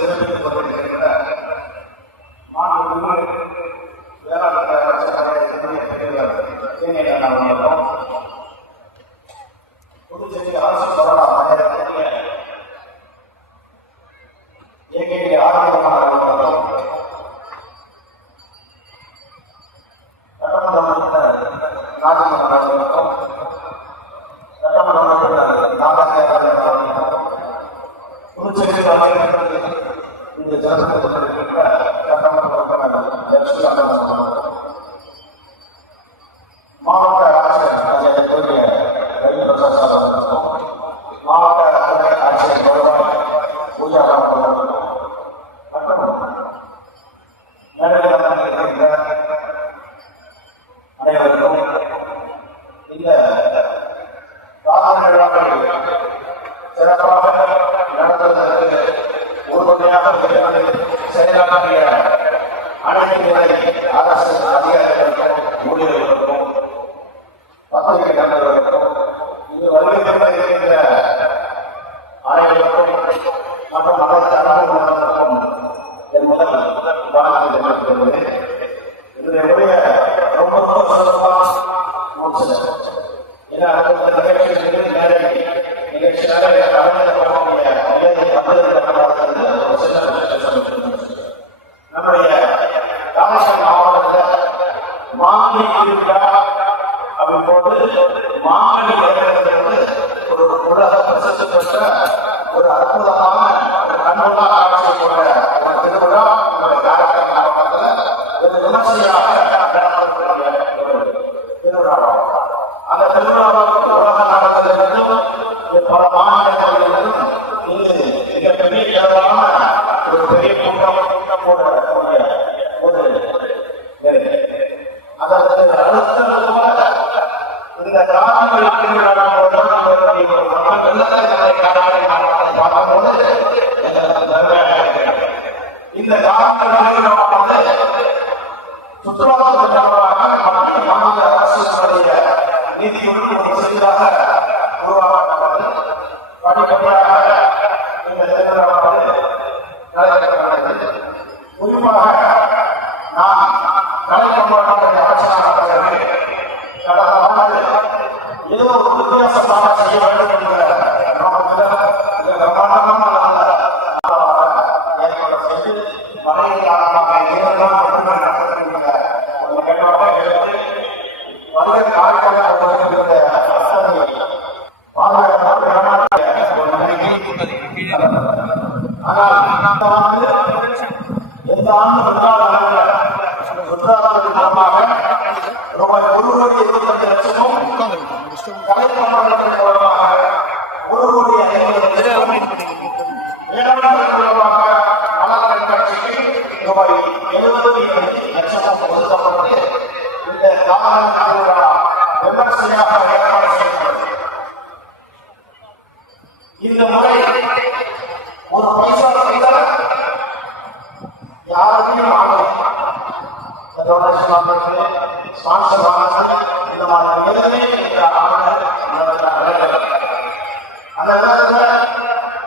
சிறப்பித்துக் கொண்டிருக்கின்ற மாண்புமிகு வேளாண் அமைச்சர் புதுச்சேரி அரசு கொரோனா பணியாளர்களுடைய ஏகே ஆரோக்கியமான சட்டமன்ற உறுப்பினர் நாகமன் அவர்களுக்கும் சட்டமன்ற உறுப்பினர் நாகமன் புதுச்சேரி இந்த ஜனத்தில் இருக்கின்ற சட்டமன்ற உறுப்பினர் மாவட்ட ஆட்சியர் ரவி பிரசாத் அவர்களுக்கும் மாவட்ட துணை ஆட்சியர் பூஜா அவர்களுக்கும் மற்றும் அனைவருக்கும் இந்த காதல் விழாக்கள் சிறப்பாக நடந்ததற்கு உறுதுணையாக செயலாற்றிய அனைத்து அரசு அதிகாரிகளுக்கும் ஊழியர்களுக்கும் பத்திரிகை நண்பர்களுக்கும் இங்கு வருகை இருக்கின்ற அனைவருக்கும் மற்றும் அனைத்து அலுவலர்களுக்கும் என் முதல் வணக்கம் தெரிவித்துள்ளது. இதனுடைய ரொம்ப ரொம்ப சிறப்பாக முடிச்சது. நிகழ்ச்சியாக நம்முடைய ராமேஸ்வரம் மாவட்டத்தில் மாங்கனி திருவிழா அப்படின்போது மாங்கனி ஒரு உலக பிரசித்தி பெற்ற ஒரு அற்புதமான கண்ணுள்ளா காட்சி கொண்ட ஒரு திருவிழா நம்முடைய காரைக்கால் மாவட்டத்தில் ஒரு விமர்சையாக நடத்தக்கூடிய திருவிழாவாகும். அந்த திருவிழாவுக்கு உலக நாடகத்திலிருந்தும் பல மாநிலங்களிலிருந்தும் இங்கு மிகப்பெரிய அளவான ஒரு பெரிய கூட்டம் போடக்கூடிய ஒரு அதற்கு அடுத்த இந்த காரணங்கள் இந்த காரணங்கள் சுற்றுலாத்துறை மாநில அரசுடைய நீதியுடன் செய்தாக உருவாக்கப்பட்டது. படிப்படியாக இந்த நடைபெற்றது. குறிப்பாக நான் கலைக்கம்பளத்துடைய ஆட்சியாளர்கள் கடந்த ஆண்டு ஏதோ ஒரு வித்தியாசமாக செய்ய வேண்டும் என்ற பிரமாண்டமான ஏற்பாடு செய்து மழை காரணமாக நேரமாக மட்டுமே நடத்தக்கூடிய ஒரு கண்ணோட்டத்தை எடுத்து வருகிற காலகட்டத்தில் எந்த ஆண்டு சுற்றுலாத்துறை மூலமாக ரூபாய் 1,25 லட்சமும் கலைக்கம்பளத்தின் மூலமாக 1,50 மூலமாக மலர் கண்காட்சிக்கு ரூபாய் 75 லட்சமும் ஒதுக்கப்பட்டு இந்த காரணம் திருவிழா விமர்சையாக ஏற்பாடு செய்யப்பட்டது. இந்த முறை ஒரு பைசா செய்தால் யாருக்கும் ஆகும் டொனேஷன் வாங்குறது, ஸ்பான்சர் வாங்குறது, இந்த மாதிரி எதுவுமே அந்த நேரத்தில்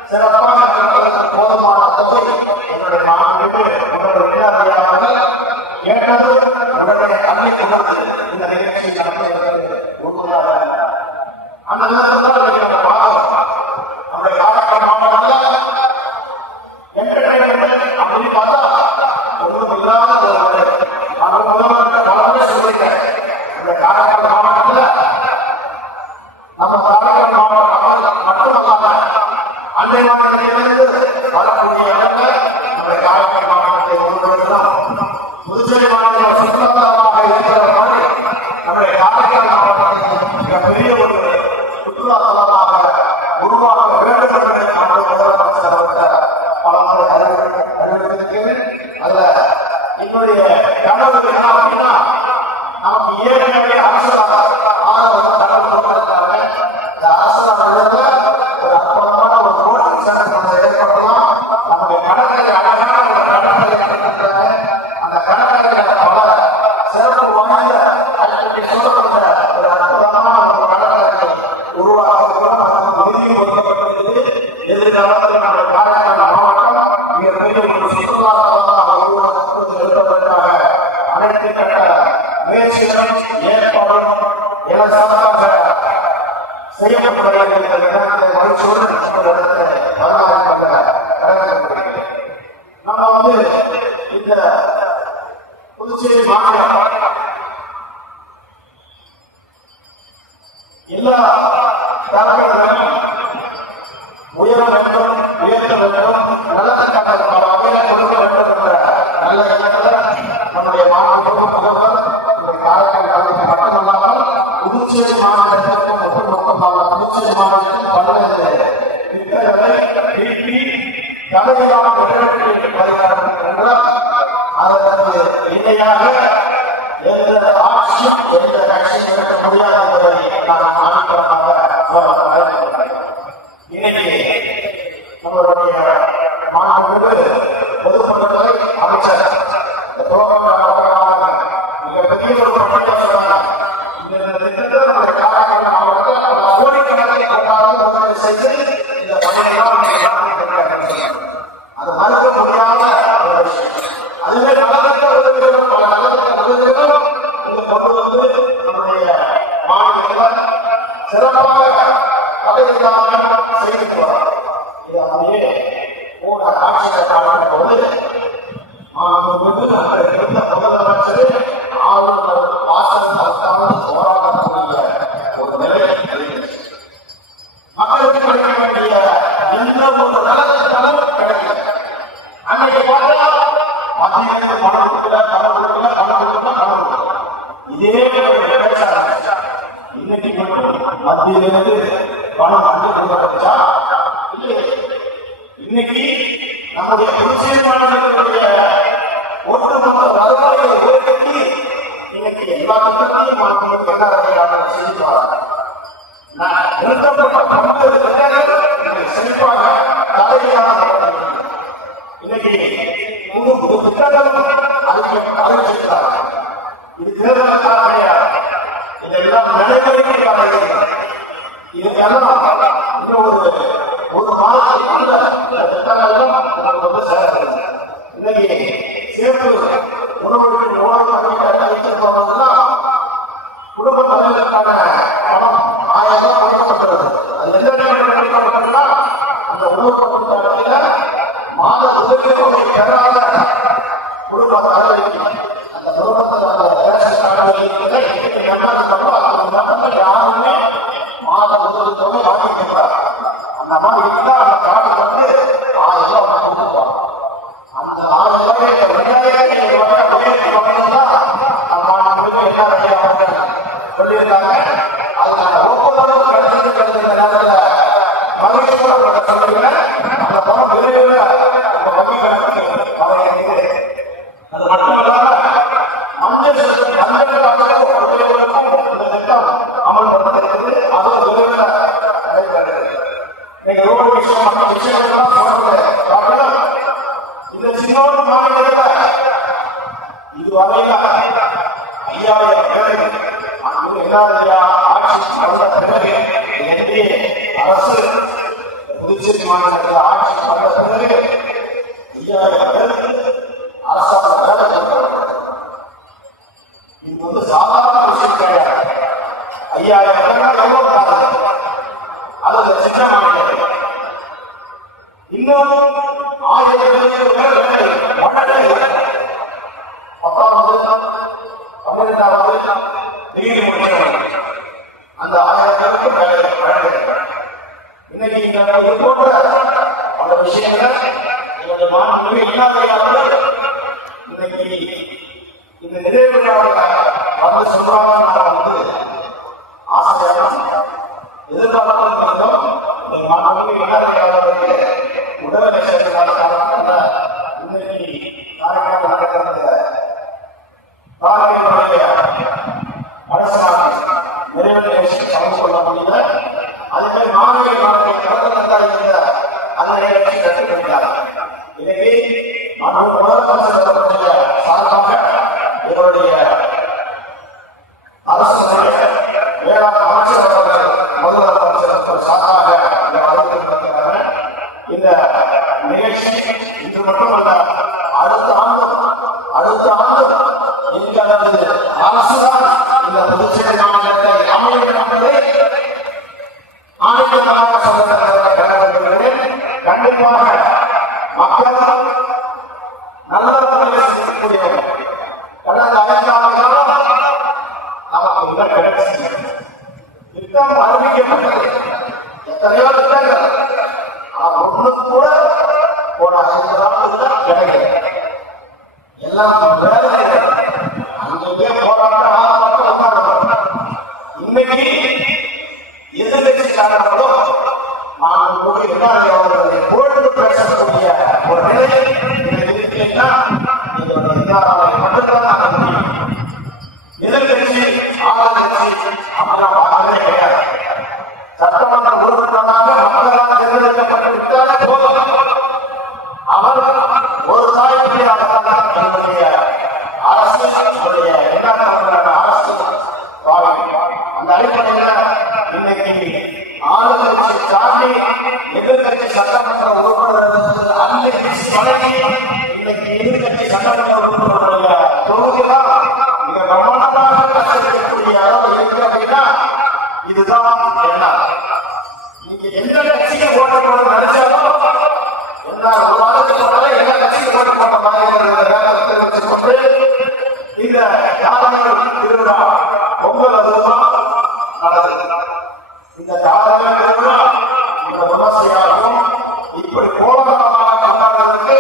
சிறப்பாக போதுமான தொகை என்னுடைய மாணவர்களுக்கு உடனடியாக கேட்டது உடனே அள்ளி கொடுத்தது. இந்த நிகழ்ச்சி நடத்துவதற்கு உறுதுணையாக அந்த நேரத்தில் நம்ம பார்க்கிறோம். நம்முடைய காரைக்கால் மாவட்டத்தில் என்டர்டைன்மெண்ட் அப்படின்னு பார்த்தா ஒன்றும் இல்லாத ஒரு நான் முதல்வர் பலமே சொல்லிட்டேன். இந்த காரைக்கால் மாவட்டத்தில் நம்ம காரைக்கால் மாவட்டம் மட்டுமல்லாம அண்டை மாநிலத்திலிருந்து வரக்கூடிய இடங்கள் நம்முடைய காரைக்கால் மாவட்டத்தை ஒன்றுதான். புதுச்சேரி மாநிலம் சுற்றுலாத்தலமாக இருக்கிற மாதிரி நம்முடைய காரைக்கால் மாவட்டத்தில் மிகப்பெரிய ஒரு சுற்றுலா தலமாக உருவாக வேண்டும் என்பதை நான் முதலமைச்சர் அவர்கள் பல முறை அறிவித்திருக்கிறேன். அதுல என்னுடைய கனவு என்ன அப்படின்னா, நமக்கு ஏற்கனவே அரசாங்க தகவல் கொடுத்திருக்காங்க. இந்த அரசாங்க ஒரு அற்புதமான ஒரு கோச்சிங் சென்டர் ஏற்படலாம். நம்முடைய கடற்கரை அழகான ஒரு கடற்கரை கட்டிருக்கிறாங்க. அந்த கடற்கரையில பல சிறப்பு வாய்ந்த சொல்லப்பட்ட ஒரு அற்புதமான ஒரு கடற்கரை உருவாக நிதி ஒதுக்கப்பட்டிருக்கிறது. எதிர்காலத்தில் நம்முடைய மகிழ்ச்சியோடு நம்ம இந்த புதுச்சேரி மாநிலம் எல்லா தரப்பினரும் உயர வேண்டும், உயர்த்த வேண்டும், நலத்திற்காக கொடுக்க வேண்டும் என்ற நல்ல எண்ணத்தில் நம்முடைய மாநில முதல்வர் காரைக்கால் மட்டுமல்லாமல் புதுச்சேரி மாநிலத்திற்கும் ஒட்டுமொத்தமாக புதுச்சேரி மாநிலத்தில் பல்வேறு திட்டங்களை தீட்டி தலைமையிலான நிறைவேற்றி வருகிறார்கள் என்றால் அதற்கு இணையாக எந்த ஆட்சியும் எந்த கட்சியும் நடத்த முடியாது என்பதை நான் ஆணித்தரமாக இன்னைக்கு நம்மளுடைய மாண்புமிகு பொதுப்பணித்துறை அமைச்சர் மிகப்பெரிய ஒரு பணியை சொல்றாங்க. இந்த திட்டத்தை நம்முடைய காரைக்கால் மாவட்டத்தில் கோடிக்கணக்கில் கொண்டாடி முதலீடு செய்து இந்த பணியெல்லாம் அது மறுக்க முடியாத ஒரு விஷயம். அதுவே நலத்திட்ட உதவிகளும் பல நலத்திட்ட உதவிகளும் இங்கு கொண்டு வந்து நம்முடைய மாநிலத்தில் சிறப்பாக பதவியாக செய்து வராங்க. இது அப்படியே மூணு ஆட்சியை காணும் போது முதலமைச்சர் ஆளுநர் வாசல் போராடக்கூடிய ஒரு நிலை மக்களுக்கு கிடைக்க வேண்டிய எந்த ஒரு நலத்திட்டாலும் கிடைக்கல. அன்னைக்கு பார்த்தா மத்தியிலிருந்து பணம் கொடுக்கல, பணம் கொடுக்கல, பணம் கொடுக்கல, பணம் கொடுக்கல. இதே பேச்சாளர் இன்னைக்கு மட்டும் மத்தியிலிருந்து பணம் கொடுக்கப்பட்டா இன்னைக்கு நம்முடைய புதுச்சேரி மாநிலத்தினுடைய ஒட்டுமொத்த வருவாயை உயர்த்தி இன்னைக்கு எல்லா திட்டத்தையும் மக்களுக்கு செஞ்சு வராங்க. நிறுத்தப்பட்ட பல்வேறு திட்டங்கள் செழிப்பாக தலைமையாக இன்னைக்கு புது திட்டங்களும் அறிவிச்சிருக்கிறாங்க. இது தேர்தலுக்காக இதெல்லாம் நடைமுறைக்காக இதுக்கெல்லாம் இன்னும் ஒரு மாதத்துக்கு அந்த திட்டங்கள்லாம் நமக்கு வந்து சேர்க்கிறது. இன்னைக்கு சேர்த்து உணவுக்கு அறிவிச்சிருப்போம்னா குடும்ப தலைவருக்கான பணம் 1000 கொடுக்கப்பட்டது. அது எந்த கொடுக்கப்பட்டதுன்னா அந்த உணவு பொருட்காலத்தில் மாத உதவி தொகை பெறாத குடும்ப தலைவருக்கு அந்த குடும்பத்தில் அந்த யாருமே மாத உதவி தொகை வாங்கிக்கிறார். அந்த மாதிரி இருந்தா அந்த கார்டு வந்து 1000 ரூபாய் கொடுத்துருவாங்க. அந்த 1000 ரூபாய் சொல்லியிருக்காங்க. அதுக்கான ஒப்புதலும் கிடைச்சிருக்கிறது. மகிழ்ச்சியோட சொல்லுங்க அந்த பணம் விரைவில் வங்கி கணக்கு அமைகிறது. அது மட்டுமல்லாம மஞ்சள் இந்த திட்டம் அமல்படுத்திருக்கிறது. அது விரைவில் நடைபெறுகிறது. நீங்க ஒவ்வொரு விஷயம் மற்ற விஷயங்கள்லாம் சொல்றது இந்த சின்னோடு மாநிலத்தில் இதுவரையில 5000 பேர் ஆட்சி வந்த பிறகு அரசு புதுச்சேரி மாநிலத்தில் ஆட்சி வந்த பிறகு 5000 பேர் அரசாங்க வேலை கொடுக்கப்பட்டது. இது வந்து சாதாரண விஷயம் கிடையாது. 5000 பேர் எவ்வளவு அது சின்ன மாநிலம். இன்னும் 1000 பேர் வழக்கு 10வது 12வது டிகிரி முடிச்சவங்க அந்த 1000 பேருக்கு இன்னைக்கு இது போன்ற அந்த விஷயங்கள் என்னுடைய மாநில இல்லாத இன்னைக்கு இந்த நிறைவு வந்து சொல்றாங்க. நான் வந்து ஆசையாக எதிர்பார்ப்பு இருந்தோம். இந்த மாநில இல்லாதவர்களுக்கு உடல்நிலை சேர்ந்த இன்னைக்கு காரைக்கால் நடக்கிறது அரசாங்க நிறைவேற்ற கலந்து கொள்ள முடியல. அதுமாதிரி மாநில இருந்த அந்த நிகழ்ச்சி கற்றுக்கொண்டார். எனவே முதலமைச்சர் சார்பாக எங்களுடைய அரசு வேளாண் அமைச்சர் அவர்கள் முதலமைச்சர் சார்பாக இந்த நிகழ்ச்சி இன்று மட்டுமல்ல அடுத்த ஆண்டு எங்களது அரசுதான் இந்த புதுச்சேரி மாநிலத்தை அமையும் என்பதை ஆணைய மக்கள் நல்ல முறையில் செய்யக்கூடியவர்கள். கடந்த 5 ஆண்டுகளாக நமக்கு இந்த கிடைச்சி திட்டம் அறிவிக்கப்பட்டது. எத்தனையோ திட்டங்கள் ஒன்று கூட போன 5 ஆண்டுகள் கிடைக்கல. எல்லாம் வேலை அங்கே போராட்டம் இன்னைக்கு எதிர்கட்சிக்காரர்களும் நான் அவர்களை புகழ்ந்து பேசக்கூடிய ஒரு நிலை இருக்கீங்கன்னா மட்டும்தான் எதிர்கட்சி ஆளுங்கட்சி அப்படிலாம் பார்க்கவே கிடையாது. சட்டமன்ற உறுப்பினராக மக்களால் தேர்ந்தெடுக்கப்பட்டு விட்டாலே போதும். அவர் ஒரு சாயத்திற்காகத்தான் என்னுடைய அரசு அரசு அந்த அடிப்படையில் இன்னைக்கு ஆளுங்கட்சி சார்பி எதிர்கட்சி சட்டமன்ற உறுப்பினர்கள் இன்னைக்கு எதிர்கட்சி சட்டமன்ற உறுப்பினர்களுடைய தொகுதிதான் மிக பிரமாண்டமாக கட்டக்கூடிய அளவு இருக்கு அப்படின்னா இதுதான் என்ன. நீங்க எந்த கட்சிக்கு ஓட்டு போட நினைச்சாலும் என்ன ஒரு மாதத்துக்கு போனாலே எந்த கட்சிக்கு ஓட்டு போட்ட மாதிரி தெரிவித்துக்கொண்டு இந்த யாதவர்கள் திருவிழா பொங்கல் அதுதான் நடந்தது. இந்த யாதவர்கள் திருவிழா இந்த விமர்சையாகவும் இப்படி கோலகலமாக கொண்டாடுவதற்கு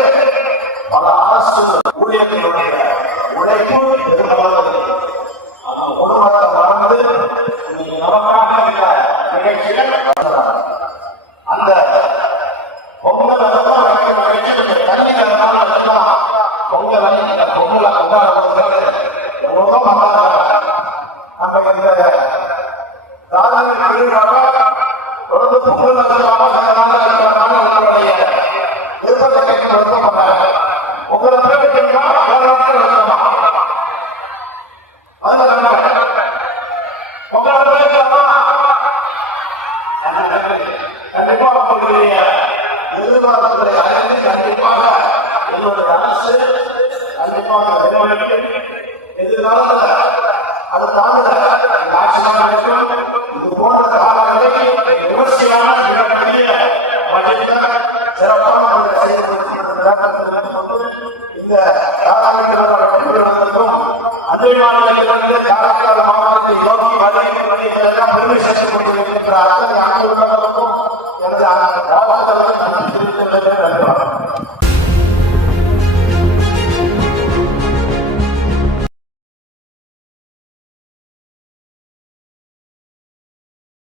பல அரசு ஊழியர்களுடைய உழைப்பு எதிர்பார்த்தது. அந்த குடும்பத்தை மறந்து இன்னைக்கு நமக்காக இந்த நிகழ்ச்சிகள் அந்த பொங்கல் அதுதான் நிகழ்ச்சி கல்விக்கான பொங்கல் இந்த பொங்கலை கொண்டாடுவது எவ்வளோ நம்ம இந்த தாழ்வு திருவிழாவை தொடர்ந்து பொங்கல் உங்களுடைய விருப்பத்தை கேட்க விருப்பம் பண்ணாங்க. உங்களை பேருமா பொங்கலை பேசலாமா? கண்டிப்பா உங்களுடைய எதிர்பார்ப்புகளை அறிந்து கண்டிப்பாக என்னுடைய அரசு கண்டிப்பாக எதிர்காலத்தில் அது தாண்ட இது போன்ற காலங்களை விமர்சையான சிறப்பான இந்த அண்டை மாநிலத்திலிருந்து காரைக்கால் மாவட்டத்தில் யோகி வழி பெருமை சேர்த்துக் கொண்டிருக்கின்ற அத்தனை அன்புள்ள